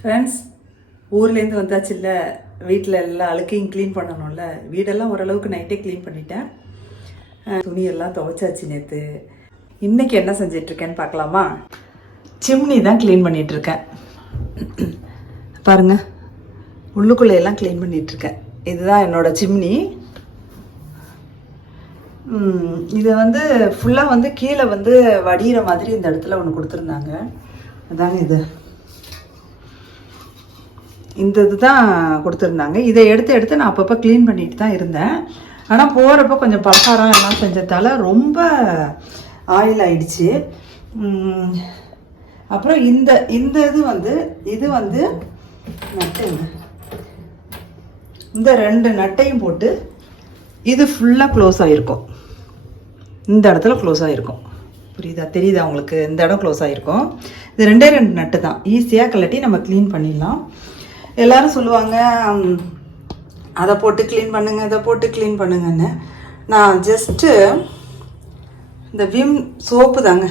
Friends ஊர்லேருந்து வந்தாச்சு இல்லை வீட்டில் எல்லாம் அழுக்கையும் க்ளீன் பண்ணணும்ல. வீடெல்லாம் ஓரளவுக்கு நைட்டே க்ளீன் பண்ணிட்டேன். துணியெல்லாம் துவைச்சாச்சு நேற்று இன்றைக்கி என்ன செஞ்சிட்ருக்கேன்னு பார்க்கலாமா? சிம்னி தான் க்ளீன் பண்ணிகிட்ருக்கேன் பாருங்க உள்ளுக்குள்ளேயெல்லாம் க்ளீன் பண்ணிகிட்ருக்கேன் இதுதான் என்னோடய சிம்னி இது வந்து ஃபுல்லாக வந்து கீழே வந்து வடிகிற மாதிரி இந்த இடத்துல ஒன்று கொடுத்துருந்தாங்க. அதாங்க இது. இந்த இதுதான் கொடுத்துருந்தாங்க. இதை எடுத்து எடுத்து நான் அப்பப்போ க்ளீன் பண்ணிட்டு தான் இருந்தேன். ஆனால் போகிறப்ப கொஞ்சம் பலகாரம் எல்லாம் செஞ்சதால ரொம்ப ஆயில் ஆயிடுச்சு. அப்புறம் இந்த இந்த இது வந்து இது வந்து நட்டுங்க இந்த ரெண்டு நட்டையும் போட்டு இது ஃபுல்லாக க்ளோஸ் ஆகிருக்கும் இந்த இடத்துல க்ளோஸ் ஆகிருக்கும் புரியுதா? தெரியுதா உங்களுக்கு? இந்த இடம் க்ளோஸ் ஆகிருக்கும் இது ரெண்டே ரெண்டு நட்டு தான். ஈஸியாக கலட்டி நம்ம க்ளீன் பண்ணிடலாம். எல்லாரும் சொல்லுவாங்க அதை போட்டு க்ளீன் பண்ணுங்கள் இதை போட்டு க்ளீன் பண்ணுங்கன்னு. நான் ஜஸ்ட்டு இந்த விம் சோப்பு தாங்க.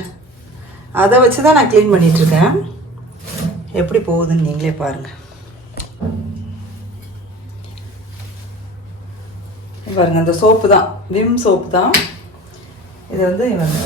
அதை வச்சு தான் நான் க்ளீன் பண்ணிகிட்ருக்கேன் எப்படி போகுதுன்னு நீங்களே பாருங்கள் பாருங்கள் இந்த சோப்பு தான் விம் சோப்பு தான். இது வந்து இவங்க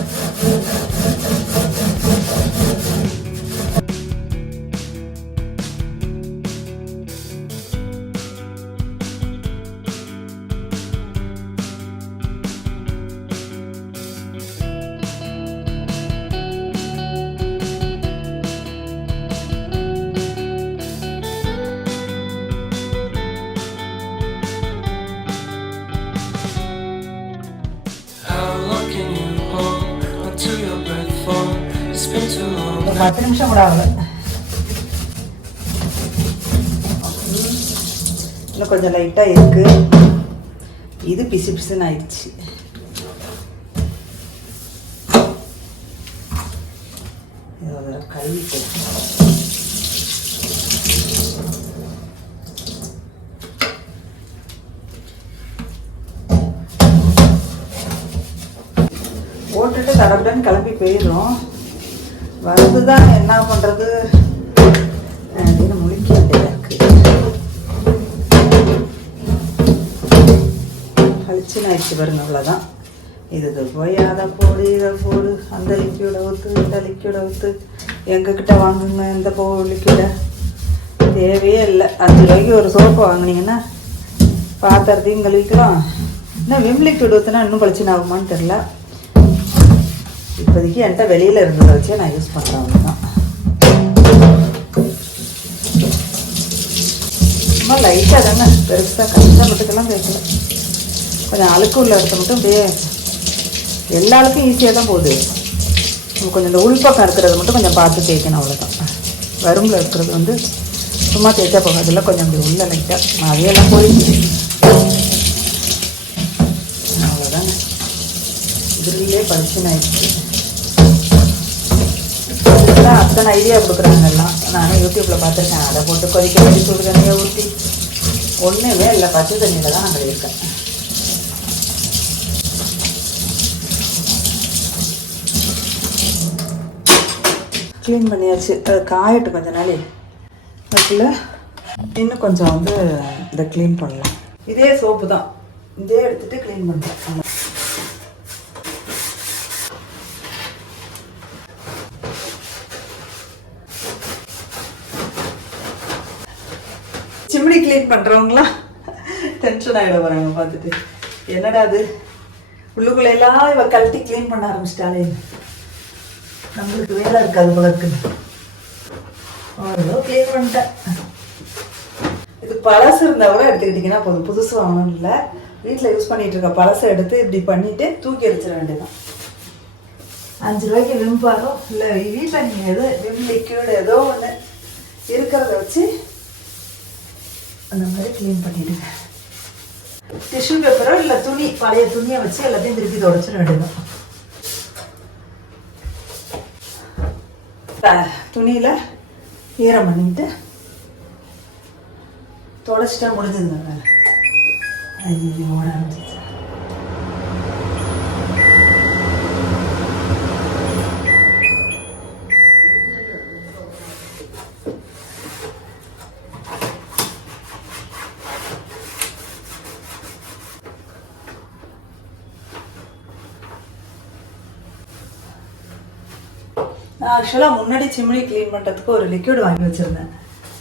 ஒரு பத்து நிமிஷம் கூட ஆகல. இன்னும் கொஞ்சம் லைட்டாக இருக்கு. இது பிசு பிசுன்னு ஆயிடுச்சு. இது கழுவிட்டு போட்டுட்டு தடபடன்னு கிளம்பி போயிடுறோம். வந்து தான் என்ன பண்ணுறது அப்படின்னு முழிக்க வேண்டியதாக ஆயிடுச்சு பாருங்க அவ்வளோதான் இது இது போய் அதை போடு இதை போடு. அந்த லிக்யூடை ஊற்று இந்த லிக்யூடை ஊற்று எங்ககிட்ட வாங்குங்க இந்த போ லிக்யூடை தேவையே இல்லை. அஞ்சு ரூபாய்க்கு ஒரு சோப்பு வாங்கினீங்கன்னா பாத்திரத்தையும் கழுவிக்கலாம். இன்னும் விம் லிக்யூட் ஊற்றுனா இன்னும் பளிச்சுன்னு ஆகுமான்னு தெரில இப்போதைக்கு என்கிட்ட வெளியில் இருந்ததை வச்சே நான் யூஸ் பண்ணுறேன் அவ்வளோதான் சும்மா லைட்டாக தானே பெருசாக கஷ்டப்பட்டுக்கெல்லாம் தேய்க்கல கொஞ்சம் அழுக்கு உள்ள இடத்த மட்டும் அப்படியே எல்லா அழுக்கும் ஈஸியாக தான் போகுது. கொஞ்சம் இந்த உள்பக்கம் இருக்கிறத மட்டும் கொஞ்சம் பார்த்து தேய்க்கணும் அவ்வளோதான் வரும்பில் இருக்கிறது வந்து சும்மா தேய்ச்சா போகாதில்ல கொஞ்சம் அப்படி உள்ள லைட்டாக அதையெல்லாம் போயிடுச்சு அவ்வளோதானே இதுலேயே படிச்சுன்னு ஆயிடுச்சு. அத்தனை ஐடியா கொடுக்குறாங்க எல்லாம் நானும் யூடியூப்பில் பார்த்துருக்கேன். அதை போட்டு கொதிக்க வச்சு சுடு தண்ணியை ஊற்றி ஒன்றுமே இல்லை. பச்சை தண்ணியில் தான் நாங்கள் இருக்கேன். க்ளீன் பண்ணியாச்சு. அது காயட்டு கொஞ்ச நாளே. அதுக்குள்ள இன்னும் கொஞ்சம் வந்து இதை க்ளீன் பண்ணலாம். இதே சோப்பு தான். இதே எடுத்துகிட்டு க்ளீன் பண்ணுறேன் க்ளீன் பண்ணுறவங்களாம் டென்ஷன் ஆகிட வராங்க பார்த்துட்டு. என்னடா அது? உள்ளுக்குள்ள எல்லாம் இவ கழட்டி க்ளீன் பண்ண ஆரம்பிச்சிட்டாலே நம்மளுக்கு வேலை இருக்காது போல இருக்கு அவ்வளோ க்ளீன் பண்ணிட்டேன். இது பழசு இருந்தால் கூட எடுத்துக்கிட்டிங்கன்னா போதும். புதுசு வாங்கணும் இல்லை. வீட்டில் யூஸ் பண்ணிட்டு இருக்க பழசை எடுத்து இப்படி பண்ணிட்டு தூக்கி அடிச்சிட வேண்டியதான் அஞ்சு ரூபாய்க்கு விம்பாரோ இல்லை வீட்டில் நீங்கள் எதோ விம் லிக்யூடு ஏதோ ஒன்று இருக்கிறத வச்சு அந்த மாதிரி க்ளீன் பண்ணிடுங்க டிஷ்யூ பேப்பரோ இல்லை துணி பழைய துணியை வச்சு எல்லாத்தையும் திருப்பி தொடச்சிட வேண்டியதான் துணியில் ஈரம் பண்ணிட்டு தொலைச்சிட்டா முடிஞ்சதுங்க வேலை. ஐயோ ஓட நான் ஆக்சுவலாக முன்னாடி சிம்னி க்ளீன் பண்ணுறதுக்கு ஒரு லிக்விட் வாங்கி வச்சுருந்தேன்.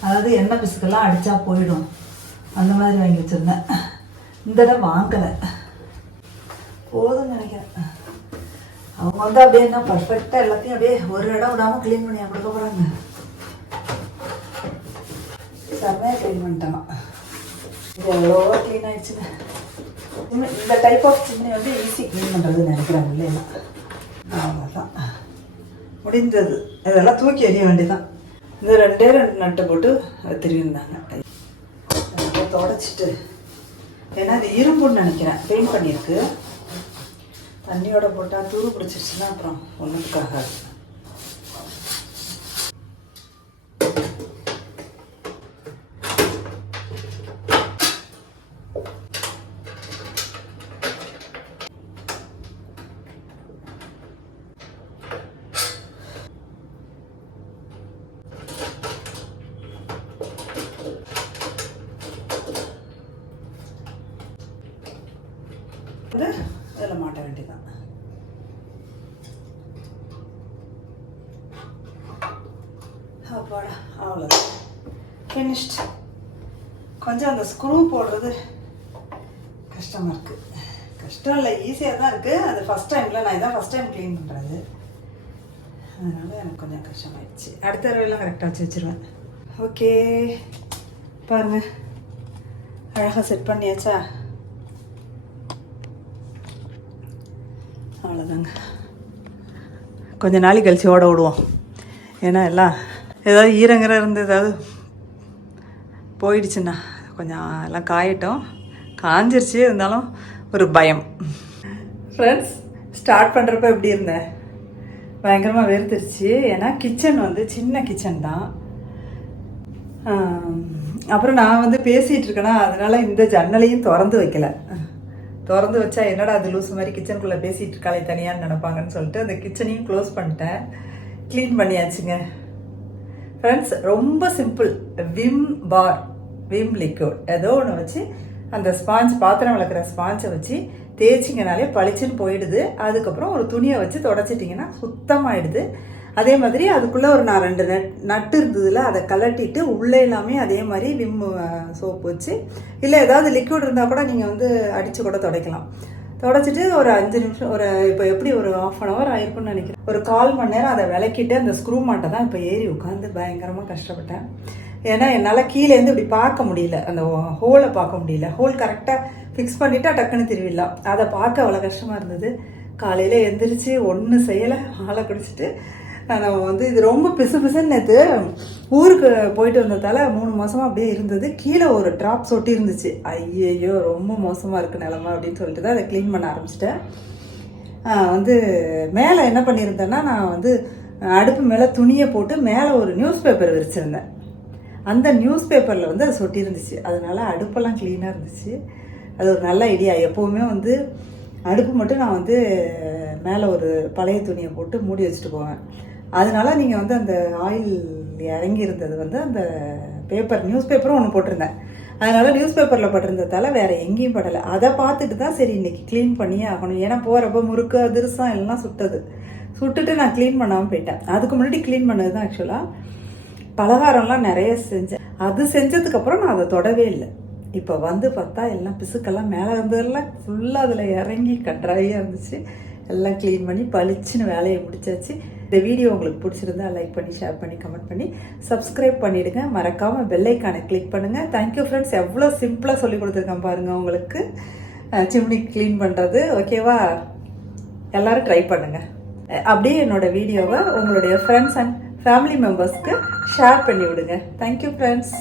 அதாவது எண்ணெய் பிசுக்கெல்லாம் அடித்தா போயிடும். அந்த மாதிரி வாங்கி வச்சுருந்தேன். இந்த தடவை வாங்கலை. போதும்னு நினைக்கிறேன். அவங்க வந்து அப்படியே என்ன பர்ஃபெக்டாக எல்லாத்தையும் அப்படியே ஒரு இடம் விடாமல் க்ளீன் பண்ணி கொடுக்க போகிறாங்க செம்மையாக க்ளீன் பண்ணிட்டான். இது எவ்வளோ க்ளீன் ஆயிடுச்சுங்க இந்த- இந்த டைப் ஆஃப் சிம்னி வந்து ஈஸி க்ளீன் பண்ணுறதுன்னு நினைக்கிறாங்க இல்லையா? அவ்வளோதான் முடிந்தது இதெல்லாம் தூக்கி எறிய வேண்டியதான் இந்த ரெண்டே ரெண்டு நட்டை போட்டு திரும்பியிருந்தாங்க தொடச்சிட்டு ஏன்னா அது இரும்புன்னு நினைக்கிறேன். பெயிண்ட் பண்ணியிருக்கு. தண்ணியோட போட்டால் தூரு பிடிச்சிருச்சுன்னா அப்புறம் ஒன்றுக்காகாது வந்து இதில் மாட்ட வேண்டியதான் அப்பாடா அவ்வளோதான் ஃபினிஷ்ட் கொஞ்சம் அந்த ஸ்க்ரூ போடுறது கஷ்டமாக இருக்குது கஷ்டம் இல்லை ஈஸியாக தான் இருக்குது அது ஃபஸ்ட் டைமில் நான் இதான் ஃபஸ்ட் டைம் க்ளீன் பண்ணுறது அதனால் எனக்கு கொஞ்சம் கஷ்டமாயிடுச்சு. அடுத்த தடவைலாம் கரெக்டாக வச்சு வச்சுருவேன். ஓகே பாருங்கள் அழகாக செட் பண்ணியாச்சா? அவ்வளோதாங்க கொஞ்ச நாளைக்கு கழிச்சு ஓட விடுவோம். ஏன்னா எல்லாம் ஏதாவது ஈரங்கிற இருந்து ஏதாவது போயிடுச்சுண்ணா கொஞ்சம் எல்லாம் காயட்டும். காஞ்சிருச்சு இருந்தாலும் ஒரு பயம். ஃப்ரெண்ட்ஸ் ஸ்டார்ட் பண்ணுறப்ப எப்படி இருந்தேன் பயங்கரமாக வெறுத்துருச்சு. ஏன்னா கிச்சன் வந்து சின்ன கிச்சன் தான். அப்புறம் நான் வந்து பேசிகிட்டு இருக்கேன்னா அதனால் இந்த ஜன்னலையும் திறந்து வைக்கல. திறந்து வச்சா என்னடா அது லூஸ் மாதிரி கிச்சனுக்குள்ளே பேசிகிட்டு இருக்காளே தனியான்னு நினைப்பாங்கன்னு சொல்லிட்டு அந்த கிச்சனையும் க்ளோஸ் பண்ணிட்டேன். க்ளீன் பண்ணியாச்சுங்க. ஃப்ரெண்ட்ஸ் ரொம்ப simple Vim bar Vim liquid ஏதோ ஒன்று வச்சு அந்த ஸ்பாஞ்ச் பாத்திரம் விளக்குற ஸ்பாஞ்சை வச்சு தேய்ச்சிங்கனாலே பளிச்சுன்னு போயிடுது. அதுக்கப்புறம் ஒரு துணியை வச்சு தொடச்சிட்டிங்கன்னா சுத்தமாயிடுது. அதே மாதிரி அதுக்குள்ளே ஒரு நான் ரெண்டு நட் நட்டு இருந்ததில் அதை கலட்டிட்டு உள்ளே எல்லாமே அதே மாதிரி விம் சோப் வச்சு இல்லை ஏதாவது லிக்விட் இருந்தால் கூட நீங்கள் வந்து அடித்து கூட துடைக்கலாம். தொடச்சிட்டு ஒரு அஞ்சு நிமிஷம் ஒரு இப்போ எப்படி ஒரு ஆஃப் அன் ஹவர் ஆயிருக்கும்னு நினைக்கிறேன். ஒரு கால் மணி நேரம் அதை விளக்கிட்டு அந்த ஸ்க்ரூ மாட்டை தான் இப்போ ஏறி உட்காந்து பயங்கரமாக கஷ்டப்பட்டேன். ஏன்னா என்னால் கீழேருந்து இப்படி பார்க்க முடியல. அந்த ஹோலை பார்க்க முடியல. ஹோல் கரெக்டாக ஃபிக்ஸ் பண்ணிவிட்டு டக்குன்னு திருவிடலாம். அதை பார்க்க அவ்வளோ கஷ்டமாக இருந்தது. காலையில் எந்திரிச்சு ஒன்றும் செய்யலை. ஆளை குடிச்சிட்டு நம்ம வந்து இது ரொம்ப பிசு பிசுன்னு நேற்று ஊருக்கு போயிட்டு வந்ததால் மூணு மாதமாக அப்படியே இருந்தது. கீழே ஒரு ட்ராப் சொட்டி இருந்துச்சு. ஐயையோ ரொம்ப மோசமாக இருக்குது நிலமை அப்படின்னு சொல்லிட்டு தான் அதை க்ளீன் பண்ண ஆரம்பிச்சிட்டேன். வந்து மேலே என்ன பண்ணியிருந்தேன்னா நான் வந்து அடுப்பு மேலே துணியை போட்டு மேலே ஒரு நியூஸ் பேப்பர் விரிச்சிருந்தேன். அந்த நியூஸ் பேப்பரில் வந்து அது சொட்டி இருந்துச்சு. அதனால் அடுப்பெல்லாம் க்ளீனாக இருந்துச்சு. அது ஒரு நல்ல ஐடியா எப்போவுமே வந்து அடுப்பு மட்டும் நான் வந்து மேலே ஒரு பழைய துணியை போட்டு மூடி வச்சுட்டு போவேன். அதனால நீங்கள் வந்து அந்த ஆயில் இறங்கி இருந்தது வந்து அந்த பேப்பர் நியூஸ் பேப்பரும் ஒன்று போட்டிருந்தேன். அதனால நியூஸ் பேப்பரில் பட்டிருந்ததால வேறு எங்கேயும் படலை. அதை பார்த்துட்டு தான் சரி இன்னைக்கு க்ளீன் பண்ணியே ஆகணும். ஏன்னா போகிறப்ப முறுக்கு அதிரசம் எல்லாம் சுட்டது. சுட்டுட்டு நான் க்ளீன் பண்ணாமல் போயிட்டேன். அதுக்கு முன்னாடி க்ளீன் பண்ணது தான் ஆக்சுவலாக பலகாரம்லாம் நிறைய செஞ்சேன். அது செஞ்சதுக்கப்புறம் நான் அதை தொடவே இல்லை. இப்போ வந்து பார்த்தா எல்லாம் பிசுக்கெல்லாம் மேலே இருந்ததெல்லாம் ஃபுல்லாக அதில் இறங்கி கட்ராயாக இருந்துச்சு. எல்லாம் க்ளீன் பண்ணி பளிச்சுன்னு வேலையை முடிச்சாச்சு. இந்த வீடியோ உங்களுக்கு பிடிச்சிருந்தா லைக் பண்ணி ஷேர் பண்ணி கமெண்ட் பண்ணி சப்ஸ்கிரைப் பண்ணிவிடுங்க மறக்காமல் பெல்லைக்கானை கிளிக் பண்ணுங்கள் தேங்க்யூ ஃப்ரெண்ட்ஸ் எவ்வளோ சிம்பிளாக சொல்லி கொடுத்துருக்கேன் பாருங்கள் உங்களுக்கு. சிம்னி க்ளீன் பண்ணுறது ஓகேவா எல்லோரும் ட்ரை பண்ணுங்கள் அப்படியே என்னோடய வீடியோவை உங்களுடைய ஃப்ரெண்ட்ஸ் அண்ட் ஃபேமிலி மெம்பர்ஸ்க்கு ஷேர் பண்ணி விடுங்க. Thank you friends